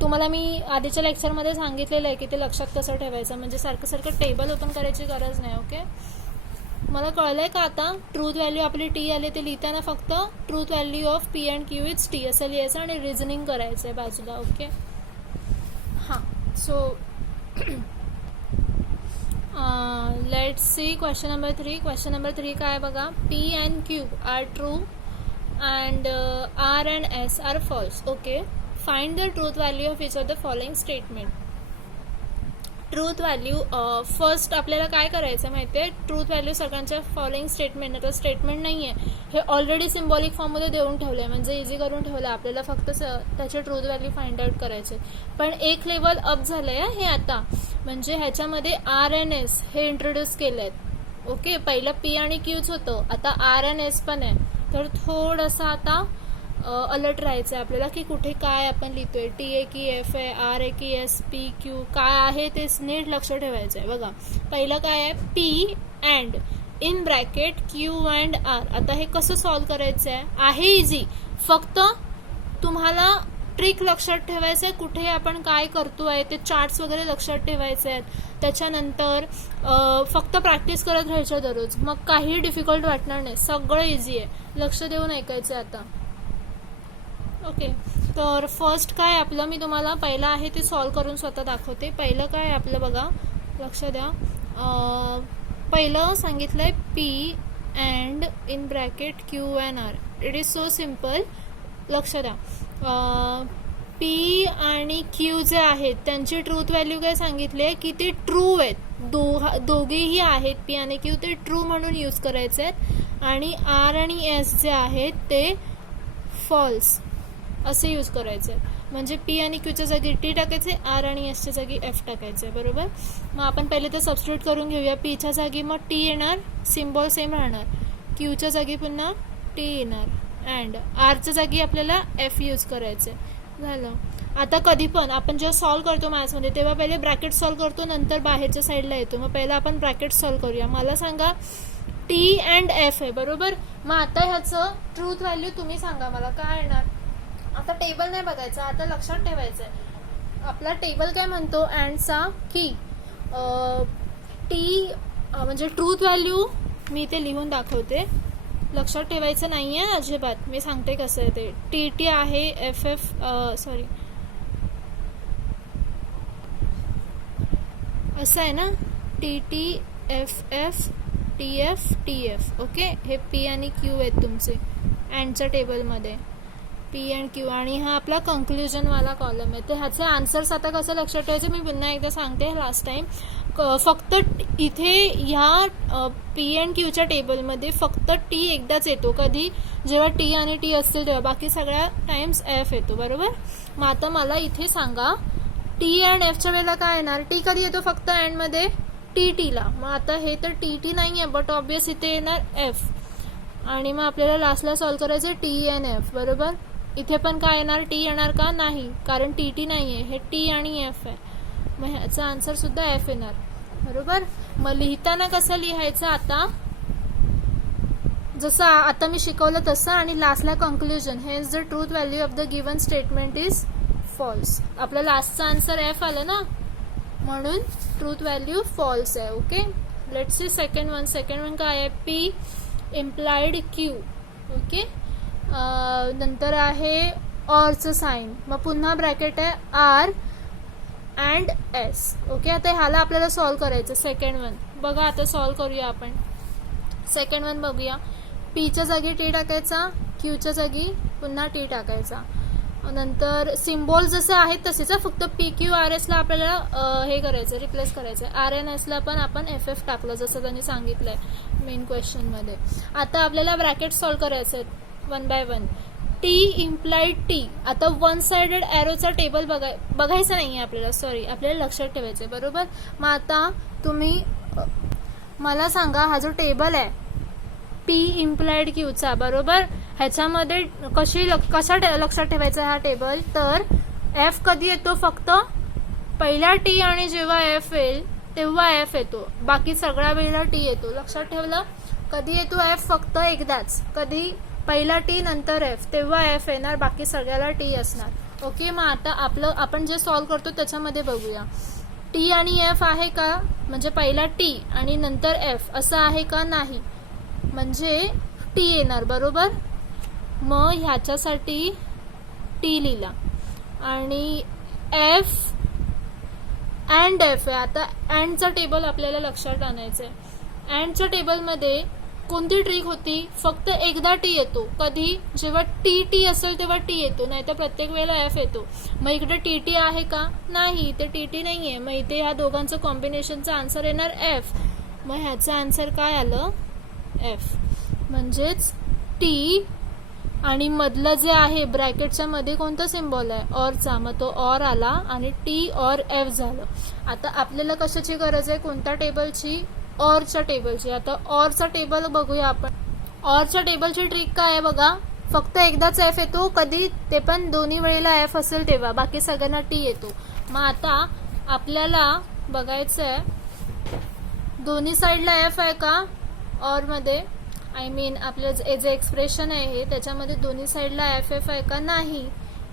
तुम्हाला मी आधीच्या लेक्चरमध्ये सांगितलेलं आहे की ते लक्षात कसं ठेवायचं, म्हणजे सारखं सारखं टेबल ओपन करायची गरज नाही. ओके, मला कळलंय का आता, ट्रूथ व्हॅल्यू आपली टी आली, ते लिहिताना फक्त truth value of P and Q is T असं लिहायचं आणि रिझनिंग करायचं आहे बाजूला. ओके, हां, so let's see question number 3. Question number 3 काय बघा, P and Q are true and R and S are false. Okay, find the truth value of each of the following statement. Truth value first आपल्याला काय करायचं माहिती आहे, truth value सगळ्यांच्या following statement, आता statement नाही आहे, हे ऑलरेडी सिम्बॉलिक फॉर्ममध्ये देऊन ठेवलं आहे, म्हणजे इझी करून ठेवलं, आपल्याला फक्त त्याचे ट्रूथ व्हॅल्यू फाइंड आउट करायचे. पण एक लेवल अप झालं आहे हे आता, म्हणजे ह्याच्यामध्ये आर एन एस हे इंट्रोड्यूस केलं आहेत. ओके, पहिलं पी आणि क्यूच होतं, आता आर एन एस पण आहे, तर थोडंसं आता अलर्ट राहायचं आहे आपल्याला की कुठे काय आपण लिहितोय, टी ए की एफ आहे, आर ए की एस, पी क्यू काय आहे ते नीट लक्ष ठेवायचं आहे. बघा पहिलं काय आहे, P and in bracket Q and R. आता हे कसं सॉल्व करायचं आहे इझी, फक्त तुम्हाला ट्रिक लक्षात ठेवायचं आहे, कुठे आपण काय करतोय ते चार्ट्स वगैरे लक्षात ठेवायचे आहेत. त्याच्यानंतर फक्त प्रॅक्टिस करत राहायचं दररोज, मग काही डिफिकल्ट वाटणार नाही, सगळं इझी आहे, लक्ष देऊन ऐकायचं आता. ओके, तर फर्स्ट काय आपलं, मी तुम्हाला पहिलं आहे ते सॉल्व करून स्वतः दाखवते. पहिलं काय आपलं बघा, लक्ष द्या, पहिलं सांगितलंय P and in bracket Q and R. It is so simple, लक्ष द्या. पी आणि क्यू जे आहेत त्यांची ट्रूथ व्हॅल्यू काय सांगितले की ते ट्रू आहेत, दोघेही आहेत पी आणि क्यू, ते ट्रू म्हणून यूज करायचे आहेत, आणि आर आणि एस जे आहेत ते फॉल्स असे यूज करायचे. म्हणजे पी आणि क्यूच्या जागी टी टाकायचे, आर आणि एसच्या जागी एफ टाकायचे. बरोबर, मग आपण पहिले ते सबस्टिट्यूट करून घेऊया. पीच्या जागी मग टी येणार, सिम्बॉल सेम राहणार, क्यूच्या जागी पुन्हा टी येणार, अँड आरच्या जागी आपल्याला एफ यूज करायचे. झालं. आता कधी पण आपण जेव्हा सॉल्व करतो मॅथ्समध्ये तेव्हा पहिले ब्रॅकेट सॉल्व करतो, नंतर बाहेरच्या साईडला येतो. मग पहिला आपण ब्रॅकेट सॉल्व करूया. मला सांगा टी अँड एफ आहे, बरोबर. मग आता ह्याचं ट्रूथ व्हॅल्यू तुम्ही सांगा मला काय येणार. आता टेबल नाही बघायचं, आता लक्षात ठेवायचं आहे आपला टेबल काय म्हणतो अँडचा की टी म्हणजे ट्रूथ व्हॅल्यू मी इथे लिहून दाखवते, लक्षात ठेवायचं नाही आहे अजिबात, मी सांगते कसं आहे ते. टी टी आहे एफ एफ सॉरी असं आहे ना, T T F F T F T F. Okay, हे पी आणि क्यू आहेत तुमचे अँडच्या टेबलमध्ये, पी अँड क्यू, आणि हा आपला कंक्लुजनवाला कॉलम आहे. तर ह्याचे आन्सर्स आता कसं लक्षात ठेवायचे मी पुन्हा एकदा सांगते लास्ट टाइम. फक्त इथे ह्या पी अँड क्यूच्या टेबलमध्ये फक्त टी एकदाच येतो, कधी जेव्हा टी आणि टी असतील तेव्हा, बाकी सगळ्या टाइम्स एफ येतो, बरोबर. मग आता मला इथे सांगा टी अँड एफच्या वेळेला काय येणार, टी कधी येतो फक्त अँडमध्ये, टी टीला. मग आता हे तर टी टी नाही आहे, बट ऑब्वियस इथे येणार एफ, आणि मग आपल्याला लास्टला सॉल्व करायचं टी एन एफ, बरोबर. इथे पण काय येणार, टी येणार का, नाही, कारण टी टी नाही आहे, हे टी आणि एफ आहे, मग ह्याचा आन्सर सुद्धा एफ येणार, बरोबर. मग लिहिताना कसं लिहायचं, आता जसं आता मी शिकवलं तसं, आणि लास्टला conclusion, hence the truth value of the given statement is false. आपला लास्टचा आन्सर एफ आलं ना, म्हणून ट्रूथ व्हॅल्यू फॉल्स आहे. Okay, let's see second one. Second one काय आहे, पी इम्प्लाइड क्यू. ओके, नंतर आहे ऑरचं साईन, मग पुन्हा ब्रॅकेट आहे आर अँड एस. ओके, आता ह्याला आपल्याला सॉल्व करायचं. सेकंड वन बघा, आता सॉल्व करूया आपण. सेकंड वन बघूया, पीच्या जागी टी टाकायचा, क्यूच्या जागी पुन्हा टी टाकायचा, नंतर सिम्बॉल जसे आहेत तसेच, फक्त पी क्यू आर एसला आपल्याला हे करायचं, रिप्लेस करायचं. आर एन एसला पण आपण एफ एफ टाकलं जसं त्यांनी सांगितलंय मेन क्वेश्चनमध्ये. आता आपल्याला ब्रॅकेट सॉल्व करायचं आहेत one by one. T implied T, आता वन साइडेड एरोचा टेबल बघायचा नाही आहे आपल्याला, सॉरी, आपल्याला लक्षात ठेवायचं, बरोबर. मग आता तुम्ही मला सांगा, हा जो टेबल आहे पी इम्प्लाइड क्यूचा, बरोबर, ह्याच्यामध्ये कशा लक्षात ठेवायचा हा टेबल, तर एफ कधी येतो फक्त पहिला टी, आणि जेव्हा एफ येईल तेव्हा एफ येतो, बाकी सगळ्या वेळेला टी येतो. लक्षात ठेवलं, कधी येतो एफ फक्त एकदाच, कधी पहिला टी नंतर एफ, तेव्हा एफ येणार, बाकी सगळ्याला टी असणार. ओके, मग आता आपण जे सॉल्व करतो त्याच्यामध्ये बघूया, टी आणि एफ आहे का, म्हणजे पहिला टी आणि नंतर एफ असं आहे का, नाही, म्हणजे टी येणार, बरोबर. मग ह्याच्यासाठी टी लिहिला, आणि एफ अँड एफ आहे. आता अँडचं टेबल आपल्याला लक्षात आणायचं आहे. अँडच्या टेबलमध्ये कोणती ट्रिक होती, फक्त एकदा टी येतो, कधी जेव्हा टी टी असेल तेव्हा टी येतो, नाही तर प्रत्येक वेळेला एफ येतो. मग इकडे टी टी आहे का, नाही, इथे टी टी नाही आहे, मग इथे ह्या दोघांचं कॉम्बिनेशनचा आन्सर येणार एफ. मग ह्याचं आन्सर काय आलं, एफ. म्हणजेच टी आणि मधलं जे आहे ब्रॅकेटच्या मध्ये कोणता सिम्बॉल आहे, ऑरचा, मग तो ऑर आला आणि टी ऑर एफ झालं. आता आपल्याला कशाची गरज आहे, कोणत्या टेबलची, ऑरच्या टेबलची. आता ऑरचा टेबल बघूया आपण. ऑरच्या टेबलची ट्रिक काय आहे बघा, फक्त एकदाच एफ येतो, कधी ते पण दोन्ही वेळेला एफ असेल तेव्हा, बाकी सगळ्यांना टी येतो. मग आता आपल्याला बघायचं आहे दोन्ही साईडला एफ आहे का ऑरमध्ये, आय मीन आपलं जे एक्सप्रेशन आहे हे त्याच्यामध्ये दोन्ही साईडला एफ एफ आहे का, नाही,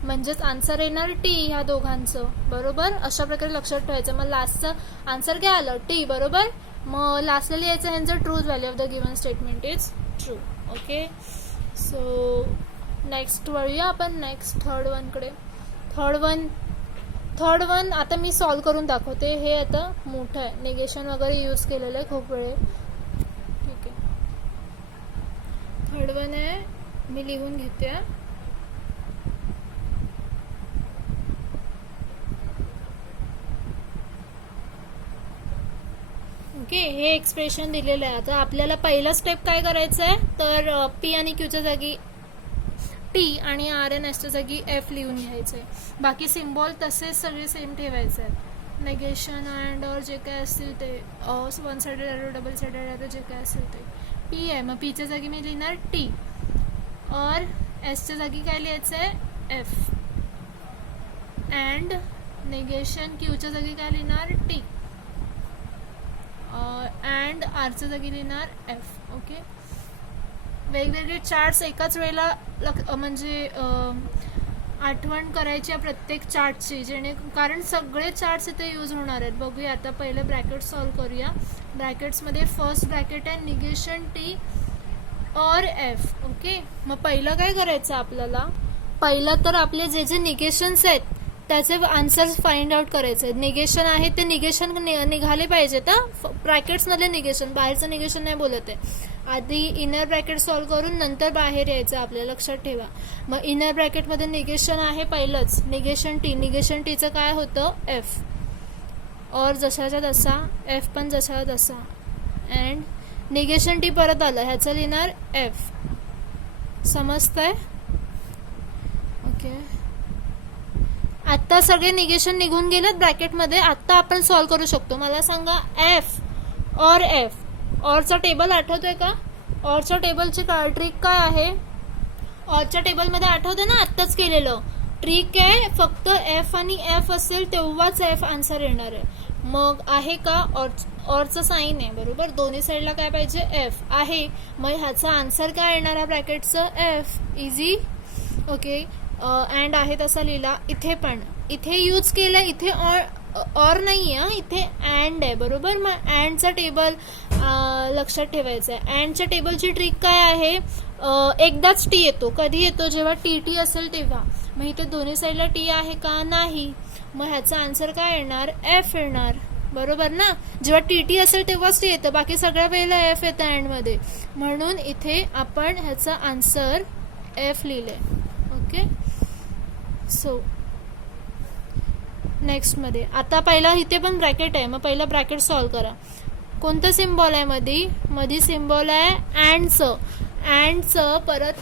म्हणजेच आन्सर येणार टी ह्या दोघांचं, बरोबर. अशा प्रकारे लक्षात ठेवायचं. मग लास्टचं आन्सर काय आलं, टी, बरोबर. मग लास्टला लिहायचं ह्यांचं truth value of the given statement is true. Okay, so next वळूया आपण नेक्स्ट थर्ड वनकडे. थर्ड वन आता मी सॉल्व करून दाखवते. हे आता मोठं आहे, निगेशन वगैरे यूज केलेलं आहे खूप वेळे. ठीक आहे, थर्ड वन आहे, मी लिहून घेते. ओके, हे एक्सप्रेशन दिलेलं आहे. आता आपल्याला पहिला स्टेप काय करायचं आहे, तर पी आणि क्यूच्या जागी टी आणि आर एन एसच्या जागी एफ लिहून घ्यायचं आहे. बाकी सिम्बॉल तसेच सगळे सेम ठेवायचे आहेत, नेगेशन अँड और जे काय असतील ते, one sided arrow, double sided arrow, जे काय असेल ते. पी आहे, मग पीच्या जागी मी लिहिणार टी, और एसच्या जागी काय लिहायचं आहे, एफ, अँड नेगेशन क्यूच्या जागी काय लिहिणार, टी, अँड आरच्या जागी लिहिणार एफ. ओके, वेगवेगळे चार्ट्स एकाच वेळेला म्हणजे आठवण करायची आहे प्रत्येक चार्टची, कारण सगळे चार्ट्स इथे यूज होणार आहेत. बघूया आता पहिले ब्रॅकेट सॉल्व करूया. ब्रॅकेट्समध्ये फर्स्ट ब्रॅकेट आहे निगेशन टी और एफ. ओके, मग पहिलं काय करायचं आपल्याला, पहिलं तर आपले जे जे निगेशन्स आहेत त्याचे आन्सर्स फाइंड आउट करायचे. निगेशन आहे ते निगेशन निघाले पाहिजेत ब्रॅकेट्समधले निगेशन, बाहेरचं निगेशन नाही बोलत आहे. आधी इनर ब्रॅकेट सॉल्व करून नंतर बाहेर यायचं आपल्याला, लक्षात ठेवा. मग इनर ब्रॅकेटमध्ये निगेशन आहे पहिलंच निगेशन टी. निगेशन टीचं काय होतं एफ, और जशाच्या तसा एफ पण जशाचा तसा, अँड निगेशन टी परत आलं ह्याचं लिहिणार एफ. समजतंय? ओके, आत्ता सगळे निगेशन निघून गेलेत ब्रॅकेटमध्ये. आत्ता आपण सॉल्व करू शकतो. मला सांगा एफ और एफ, ऑरचा टेबल आठवतोय का? ऑरच्या टेबलची ट्रिक काय आहे? ऑरच्या टेबलमध्ये आठवते ना आत्ताच केलेलं ट्रिक आहे, फक्त एफ आणि एफ असेल तेव्हाच एफ आन्सर येणार आहे. मग आहे का? ऑरचं साईन आहे बरोबर, दोन्ही साईडला काय पाहिजे एफ आहे, मग ह्याचा आन्सर काय येणार आहे ब्रॅकेटचं एफ. इझी. ओके, अँड आहे तसा लिहिला. इथे पण इथे यूज केलं, इथे ऑर नाही आहे, इथे अँड आहे बरोबर. मग अँडचा टेबल लक्षात ठेवायचं आहे. अँडच्या टेबलची ट्रिक काय आहे? एकदाच टी येतो. कधी येतो? जेव्हा टी टी असेल तेव्हा. मग इथे दोन्ही साईडला टी आहे का? नाही. मग ह्याचा आन्सर काय येणार? एफ येणार बरोबर ना. जेव्हा टी टी असेल तेव्हाच टी येतं, बाकी सगळ्या वेळेला एफ येतं अँडमध्ये. म्हणून इथे आपण ह्याचा आन्सर एफ लिहिलंय. ओके, सो नेक्स्ट मध्ये आता पहिला इथे पण ब्रॅकेट आहे, मग पहिला ब्रॅकेट सॉल्व करा. कोणतं सिम्बॉल आहे मधी सिम्बॉल आहे अँडचं परत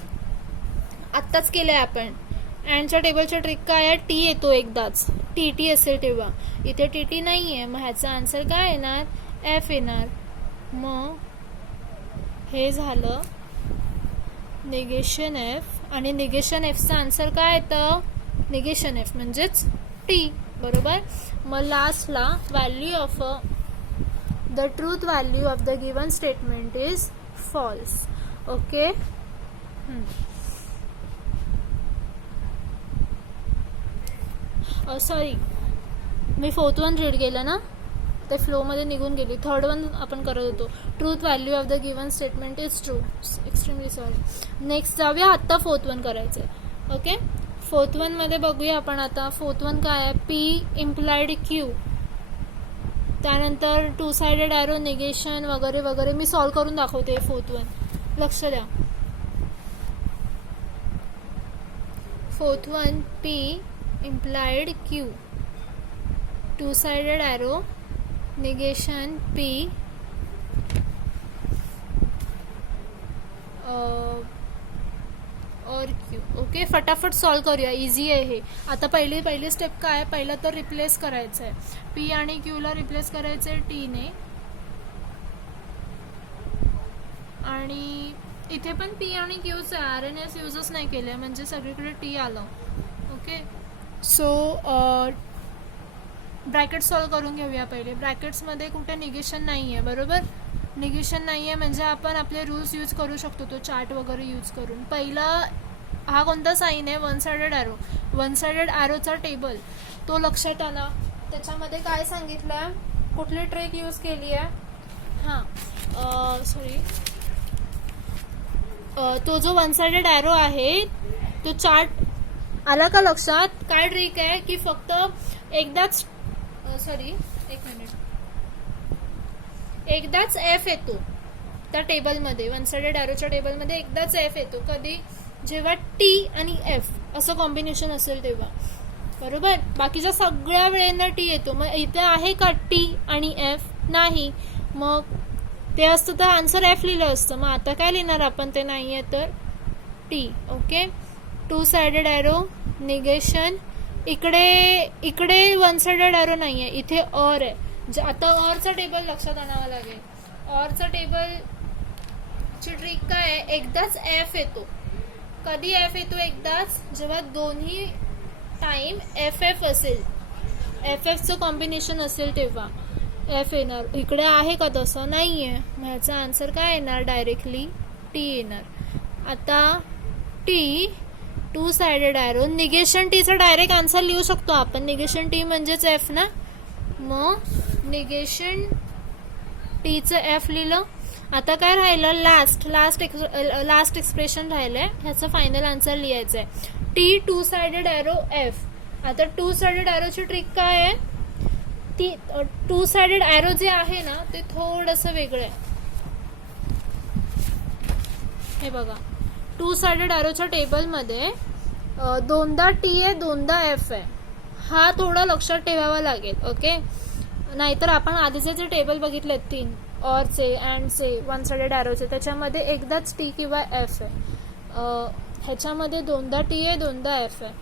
आत्ताच केलंय आपण. अँडच्या टेबलच्या ट्रिक काय आहे? टी येतो एकदाच, टी टी असेल तेव्हा. इथे टी टी नाही आहे, मग ह्याचा आन्सर काय येणार? एफ येणार. मग हे झालं निगेशन एफ, आणि निगेशन एफचा आन्सर काय येतं? निगेशन एफ म्हणजेच टी बरोबर. मग लास्टला value of the truth value of the given statement is false. Okay, sorry मी फोर्थ वन रीड केलं ना, ते फ्लोमध्ये निघून गेली. थर्ड वन आपण करत होतो. Truth value of the given statement is true. Extremely sorry. Next जाऊया, आत्ता फोर्थ वन करायचं आहे. ओके, फोर्थ वन मध्ये बघूया आपण आता. फोर्थ वन काय आहे? पी इम्प्लाइड क्यू, त्यानंतर टू साइडेड ॲरो, निगेशन वगैरे वगैरे. मी सॉल्व करून दाखवते फोर्थ वन, लक्ष द्या. Fourth one P implied Q, to sided arrow, negation P, और क्यू. ओके, फटाफट सॉल्व करूया, इझी आहे हे. आता पहिली स्टेप काय आहे? पहिलं तर रिप्लेस करायचं आहे. पी आणि क्यूला रिप्लेस करायचं आहे टीने, आणि इथे पण पी आणि क्यूच आहे. आर एन एस यूजच नाही केलं म्हणजे सगळीकडे टी आलं. ओके, सो ब्रॅकेट सॉल्व करून घेऊया पहिले. ब्रॅकेट्समध्ये कुठे निगेशन नाही आहे बरोबर. निगेशन नाही आहे म्हणजे आपण आपले रूल्स यूज करू शकतो, तो चार्ट वगैरे यूज करून. पहिला हा कोणता साईन आहे? One sided arrow. One sided ॲरोचा टेबल तो लक्षात आला. त्याच्यामध्ये काय सांगितलं? कुठली ट्रिक यूज केली आहे? हां, सॉरी, तो जो वन साइडेड ॲरो आहे तो चार्ट आला का लक्षात? काय ट्रिक आहे की फक्त एकदाच, सॉरी एक मिनिट, एकदाच एफ येतो त्या टेबलमध्ये. वन साइडेड ॲरोच्या टेबलमध्ये एकदाच एफ येतो. कधी? जेव्हा टी आणि एफ असं कॉम्बिनेशन असेल तेव्हा बरोबर. बाकीच्या सगळ्या वेळेंना टी येतो. मग इथे आहे का टी आणि एफ? नाही. मग ते असतं तर आन्सर एफ लिहिलं असतं. मग आता काय लिहिणार आपण? ते नाही आहे तर T. Okay, to sided arrow, negation. इकडे वन साइडेड ॲरो नाही आहे, इथे ऑर आहे. आता ऑरचा टेबल लक्षात आणावा लागेल. ऑरचा टेबलची ट्रिक काय आहे? एकदाच एफ येतो. कधी एफ येतो? एकदाच जेव्हा दोन्ही टाइम एफ एफ असेल, एफ एफचं कॉम्बिनेशन असेल तेव्हा एफ येणार. इकडे आहे का तसं? नाही आहे. मग ह्याचा आन्सर काय येणार? डायरेक्टली टी येणार. आता T to sided arrow. Negation टीचा डायरेक्ट आन्सर लिहू शकतो आपण. निगेशन टी म्हणजेच एफ ना. मग निगेशन टीचं एफ लिहिलं. आता काय राहिलं, लास्ट एक्सप्रेशन राहिलंय. ह्याचं फायनल आन्सर लिहायचं आहे. T to sided arrow F. आता टू साइडेड ॲरोची ट्रिक काय आहे, ती टू साइडेड ॲरो जे आहे ना ते थोडंसं वेगळं आहे. हे बघा, टू साइडेड ॲरोच्या टेबलमध्ये दोनदा टी आहे, दोनदा एफ आहे. हा थोडा लक्षात ठेवावा लागेल. ओके, नाहीतर आपण आधीचे जे टेबल बघितले 3 ऑरचे अँडचे वन साइडेड ॲरोचे, त्याच्यामध्ये एकदाच टी किंवा एफ आहे. ह्याच्यामध्ये दोनदा टी आहे, दोनदा एफ आहे.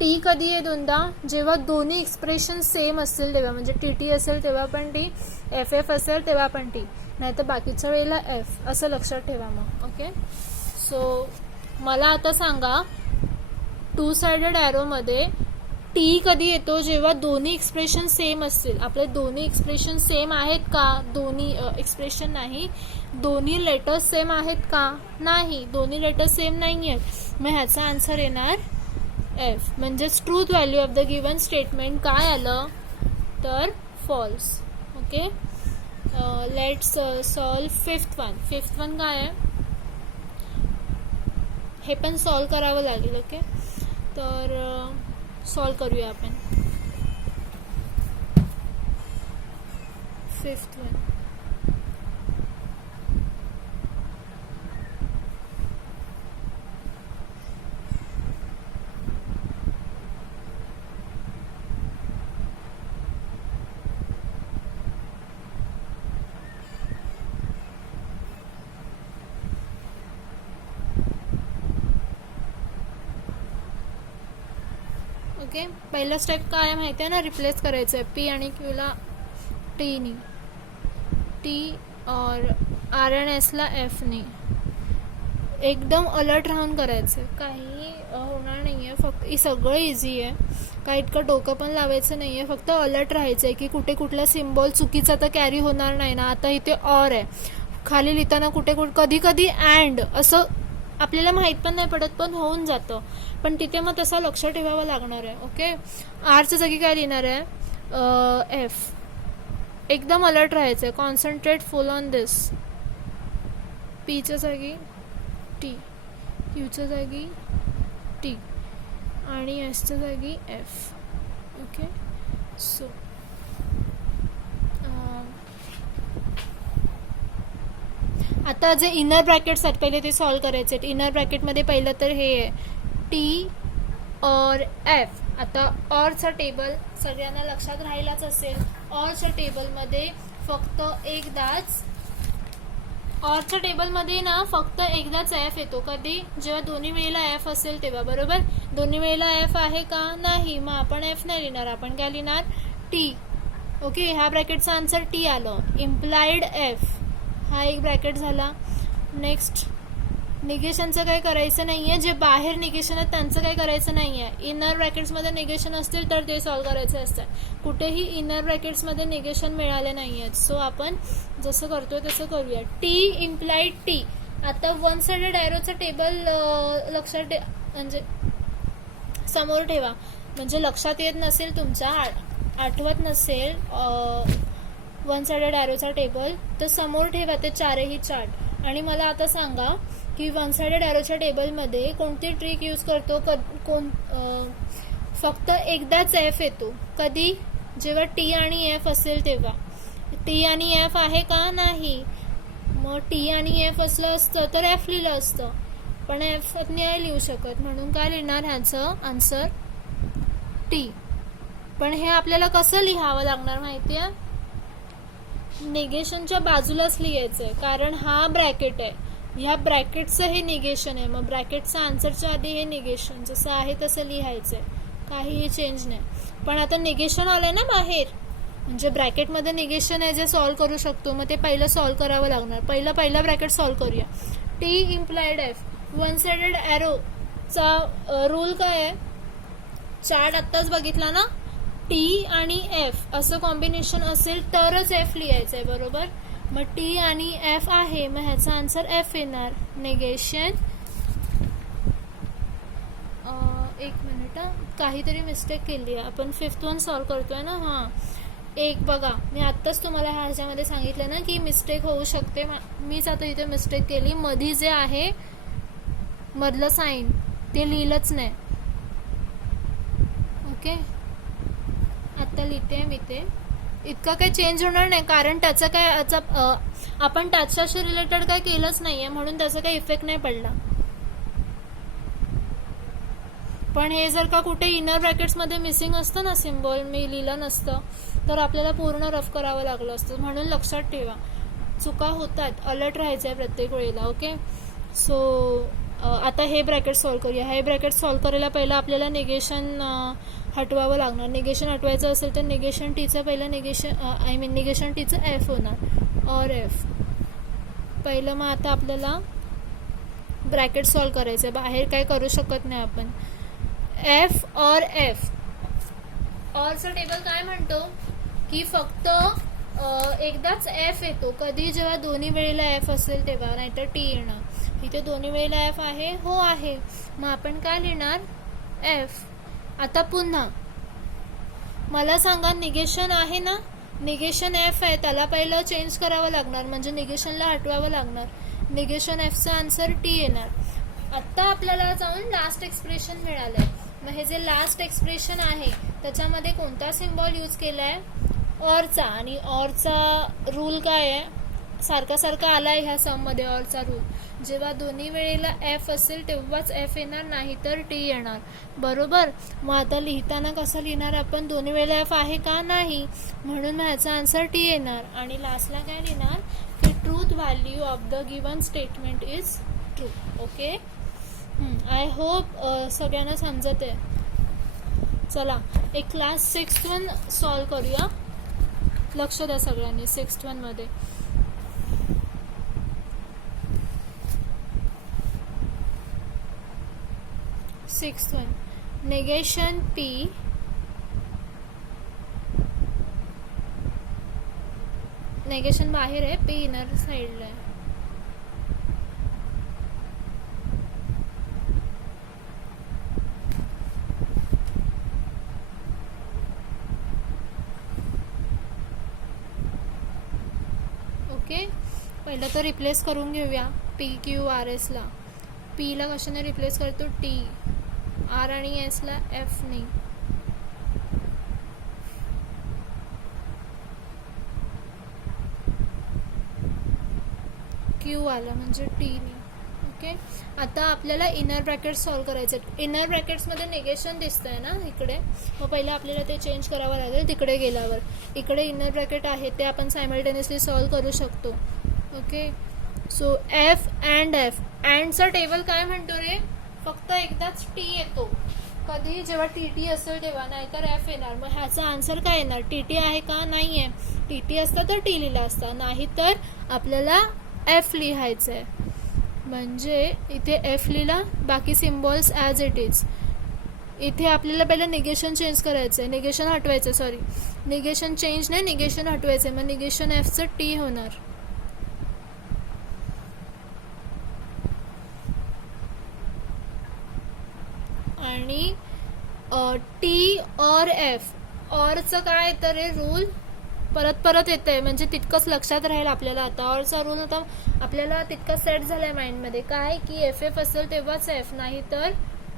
टी कधी आहे दोनदा, जेव्हा दोन्ही एक्सप्रेशन सेम असतील तेव्हा, म्हणजे टी टी असेल तेव्हा पण टी, एफ एफ असेल तेव्हा पण टी, नाहीतर बाकीच्या वेळेला एफ. असं लक्षात ठेवा मग. ओके, सो मला आता सांगा, टू साइडेड ॲरोमध्ये टी कधी येतो, जेव्हा दोन्ही एक्सप्रेशन सेम असतील. आपले दोन्ही एक्सप्रेशन सेम आहेत का, दोन्ही एक्सप्रेशन नाही, दोन्ही लेटर्स सेम आहेत का, नाही, दोन्ही लेटर्स सेम नाही आहेत. मग ह्याचा आन्सर येणार एफ. म्हणजेच truth value of the given statement काय आलं तर false. Okay, let's solve fifth one काय आहे हे पण सॉल्व करावं लागेल. ओके, तर सॉल्व करूया आपण. Fifth one, okay. पहिला स्टेप काय आहे माहिती आहे ना, रिप्लेस करायचं आहे पी आणि क्यूला टीनी, टी और आर एन एसला एफनी. एकदम अलर्ट राहून करायचं, काही होणार नाही आहे. फक्त हे सगळं इझी आहे, काही इतकं डोकं पण लावायचं नाही आहे. फक्त अलर्ट राहायचं आहे की कुठे कुठला सिम्बॉल चुकीचा तर कॅरी होणार नाही ना. आता इथे ऑर आहे, खाली लिहिताना कुठे कधी कधी अँड असं आपल्याला माहीत पण नाही पडत, पण होऊन जातं. पण तिथे मग तसा लक्ष ठेवावं लागणार आहे. ओके, आरच्या जागी काय लिहिणार आहे एफ. एकदम अलर्ट राहायचं आहे, कॉन्सन्ट्रेट फुल ऑन दिस. पीच्या जागी टी, क्यूच्या जागी टी आणि एसच्या जागी एफ. ओके, सो आता जे इनर ब्रॅकेट्स आहेत पहिले ते सॉल्व करायचे आहेत. इनर ब्रॅकेटमध्ये पहिलं तर हे आहे टी और एफ. आता ऑरचा टेबल सगळ्यांना लक्षात राहिलाच असेल. ऑरच्या टेबलमध्ये फक्त एकदाच, ऑरच्या टेबलमध्ये ना फक्त एकदाच एफ येतो. कधी, जेव्हा दोन्ही वेळेला एफ असेल तेव्हा. बरोबर, दोन्ही वेळेला एफ आहे का, नाही. मग आपण एफ नाही लिहिणार, आपण काय लिहिणार टी. ओके, ह्या ब्रॅकेटचा आन्सर टी आलं. इम्प्लाइड एफ हा एक ब्रॅकेट झाला. नेक्स्ट, निगेशनचं काही करायचं नाही आहे. जे बाहेर निगेशन आहेत त्यांचं काही करायचं नाही आहे. इनर ब्रॅकेट्समध्ये निगेशन असतील तर ते सॉल्व करायचे असतात. कुठेही इनर ब्रॅकेट्समध्ये निगेशन मिळाले नाही आहेत. सो आपण जसं करतोय तसं करूया. T implied T. आता वन साइडेड ॲरोचं टेबल लक्षात म्हणजे समोर ठेवा. म्हणजे लक्षात येत नसेल तुमच्या, आठवत नसेल वन साइडेड ॲरोचा टेबल, तर समोर ठेवा ते चारही चार्ट. आणि मला आता सांगा की वन साइडेड ॲरोच्या टेबलमध्ये कोणती ट्रिक यूज करतो. फक्त एकदाच एफ येतो. कधी, जेव्हा टी आणि एफ असेल तेव्हा. टी आणि एफ आहे का, नाही. मग टी आणि एफ असलं असतं तर एफ लिहिलं असतं, पण एफ नाही लिहू शकत, म्हणून काय लिहिणार ह्याचं आन्सर टी. पण हे आपल्याला कसं लिहावं लागणार माहिती आहे, निगेशनच्या बाजूलाच लिहायचं आहे, कारण हा ब्रॅकेट आहे. ह्या ब्रॅकेटचं हे निगेशन आहे. मग ब्रॅकेटचं आन्सरच्या आधी हे निगेशन जसं आहे तसं लिहायचं आहे, काहीही चेंज नाही. पण आता निगेशन आलंय ना बाहेर, म्हणजे ब्रॅकेटमध्ये निगेशन आहे जे सॉल्व करू शकतो. मग ते पहिलं सॉल्व करावं लागणार. पहिला ब्रॅकेट सॉल्व करूया. T implied F. One sided ॲरोचा रूल काय आहे, चार्ट आत्ताच बघितला ना. टी आणि एफ असं कॉम्बिनेशन असेल तरच एफ लिहायचं आहे. बरोबर, मग टी आणि एफ आहे, मग ह्याचा आन्सर एफ येणार. निगेशन एक मिनिट काहीतरी मिस्टेक केली आहे. आपण 5th वन सॉल्व करतोय ना. हां, एक बघा, मी आत्ताच तुम्हाला ह्याच्यामध्ये सांगितलं ना की मिस्टेक होऊ शकते. मीच आता इथे मिस्टेक केली. मधी जे आहे मधलं साईन ते लिहिलंच नाही. ओके, आत्ता लिहिते आहे मी ते. इतकं काही चेंज होणार नाही कारण त्याचं काय आपण त्याच्याशी रिलेटेड काय केलंच नाही आहे, म्हणून त्याचा काही इफेक्ट नाही पडला. पण हे जर का कुठे इनर ब्रॅकेट्समध्ये मिसिंग असतं ना सिम्बॉल, मी लिहिलं नसतं तर आपल्याला पूर्ण रफ करावं लागलं असतं. म्हणून लक्षात ठेवा, चुका होतात, अलर्ट राहायचं आहे प्रत्येक वेळेला. ओके, सो आता हे ब्रॅकेट सॉल्व करूया. हे ब्रॅकेट सॉल्व करायला पहिलं आपल्याला निगेशन हटवावं लागणार. निगेशन हटवायचं असेल तर निगेशन टीचं पहिलं निगेशन टीचं एफ होणार, और एफ पहिलं. मग आता आपल्याला ब्रॅकेट सॉल्व करायचं आहे, बाहेर काय करू शकत नाही आपण. एफ और एफ, ऑरचं टेबल काय म्हणतो की फक्त एकदाच एफ येतो. कधी, जेव्हा दोन्ही वेळेला एफ असेल तेव्हा, नाहीतर टी येणार. इथे दोन्ही वेळेला एफ आहे, हो आहे, मग आपण काय लिहिणार, एफ. आता पुन्हा मला सांगा, निगेशन आहे ना, निगेशन एफ आहे, त्याला पहिलं चेंज करावं लागणार, म्हणजे निगेशनला हटवावं लागणार. निगेशन एफचा आन्सर टी येणार. आत्ता आपल्याला जाऊन लास्ट एक्सप्रेशन मिळालंय. मग हे जे लास्ट एक्सप्रेशन आहे त्याच्यामध्ये कोणता सिम्बॉल यूज केला आहे, ऑरचा. आणि ऑरचा रूल काय आहे, सारखा सारखा आला आहे ह्या सममध्ये ऑरचा रूल. जेव्हा दोन्ही वेळेला एफ असेल तेव्हाच एफ येणार, नाही तर टी येणार. बरोबर. मग आता लिहिताना कसं लिहिणार आपण, दोन्ही वेळेला एफ आहे का, नाही, म्हणून मग ह्याचा आन्सर टी येणार. आणि लास्टला काय लिहिणार की truth value of the given statement is true. Okay, I hope सगळ्यांना समजत आहे. चला एक क्लास 6th वन सॉल्व करूया. लक्ष द्या सगळ्यांनी 6th वन मध्ये. Sixth one, negation P negation बाहेर आहे, पी इनर साइडला आहे. ओके, पहिलं तर रिप्लेस करून घेऊया पी क्यू आर एसला. पीला कशाने रिप्लेस करतो, टी. आर आणि एसला एफने. क्यू आला म्हणजे टीने. ओके, आता आपल्याला इनर ब्रॅकेट सॉल्व करायचे. इनर ब्रॅकेट्समध्ये निगेशन दिसतंय ना इकडे, मग पहिलं आपल्याला ते चेंज करावं लागेल. तिकडे गेल्यावर इकडे इनर ब्रॅकेट आहे ते आपण सायमल्टेनियसली सॉल्व करू शकतो. Okay, so F and F. अँडचा टेबल काय म्हणतो रे, फक्त एकदाच टी येतो. कधी, जेव्हा टी टी असेल तेव्हा, नाहीतर एफ येणार. मग ह्याचा आन्सर काय येणार, टी टी आहे का, नाही आहे. टी टी असतं तर टी लिहिला असता, नाही तर आपल्याला एफ लिहायचं आहे. म्हणजे इथे एफ लिहिला, बाकी सिम्बॉल्स ॲज इट इज. इथे आपल्याला पहिलं निगेशन चेंज करायचं आहे, निगेशन हटवायचं, सॉरी निगेशन चेंज नाही, निगेशन हटवायचं आहे. मग निगेशन एफचं टी होणार. आणि टी और एफ, ऑरचं काय तर हे रूल परत परत येत आहे, म्हणजे तितकंच लक्षात राहील आपल्याला. आता ऑरचा रूल होता आपल्याला तितका सेट झालाय माइंडमध्ये, काय की एफ एफ असेल तेव्हाच एफ, नाही तर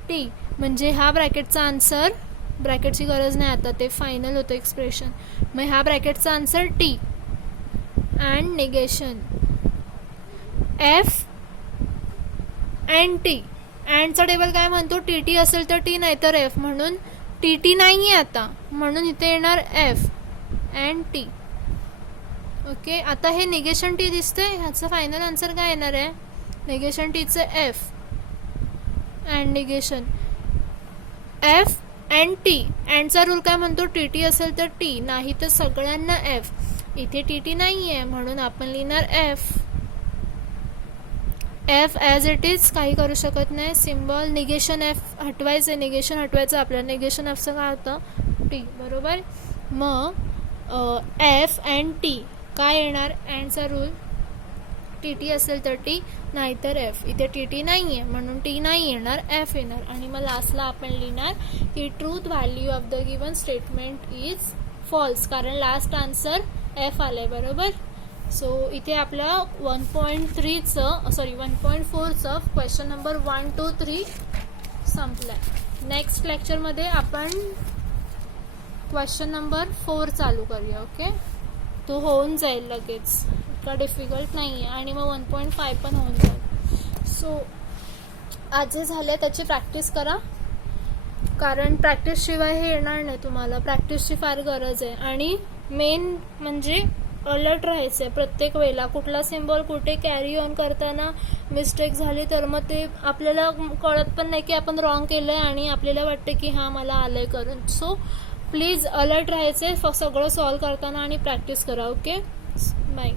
टी. म्हणजे ह्या ब्रॅकेटचा आन्सर, ब्रॅकेटची गरज नाही आता, ते फायनल होतं एक्सप्रेशन. मग ह्या ब्रॅकेटचा answer T. And negation F and T. अँडचा टेबल काय म्हणतो, टी टी असेल तर टी, नाही तर एफ, म्हणून टी टी नाही आहे आता, म्हणून इथे येणार एफ अँड टी. ओके, आता हे निगेशन टी दिसतंय, ह्याचं फायनल आन्सर काय येणार आहे, निगेशन टीचं F and negation F and T. अँडचा रूल काय म्हणतो, टी टी असेल तर टी, नाही तर सगळ्यांना एफ. इथे टी टी नाही आहे म्हणून आपण लिहिणार F. F as it is, काही करू शकत नाही. सिम्बॉल निगेशन एफ हटवायचं, निगेशन हटवायचं आपल्याला. निगेशन एफचं काय होतं, टी. बरोबर. मग एफ अँड टी काय येणार, अँडचा रूल टी टी असेल तर टी, नाहीतर एफ. इथे टी टी नाही आहे म्हणून टी नाही येणार, एफ येणार. आणि मग लास्टला आपण लिहिणार की truth value of the given statement is false, कारण लास्ट आन्सर एफ आलं आहे, बरोबर. सो इथे आपल्या 1.4चं क्वेश्चन नंबर 1 to 3 संपलं आहे. नेक्स्ट लेक्चरमध्ये आपण क्वेश्चन नंबर 4 चालू करूया. ओके, तो होऊन जाईल लगेच, इतका डिफिकल्ट नाही आहे, आणि मग 1.5 पण होऊन जाईल. सो आज जे झालं त्याची प्रॅक्टिस करा, कारण प्रॅक्टिसशिवाय हे येणार नाही तुम्हाला. प्रॅक्टिसची फार गरज आहे. आणि मेन म्हणजे अलर्ट राहायचं आहे प्रत्येक वेळेला. कुठला सिम्बॉल कुठे कॅरी ऑन करताना मिस्टेक झाली तर मग ते आपल्याला कळत पण नाही की आपण रॉंग केलं आहे, आणि आपल्याला वाटतं की हां मला आलं आहे करून. सो प्लीज अलर्ट राहायचं आहे सगळं सॉल्व करताना, आणि प्रॅक्टिस करा. Okay, bye.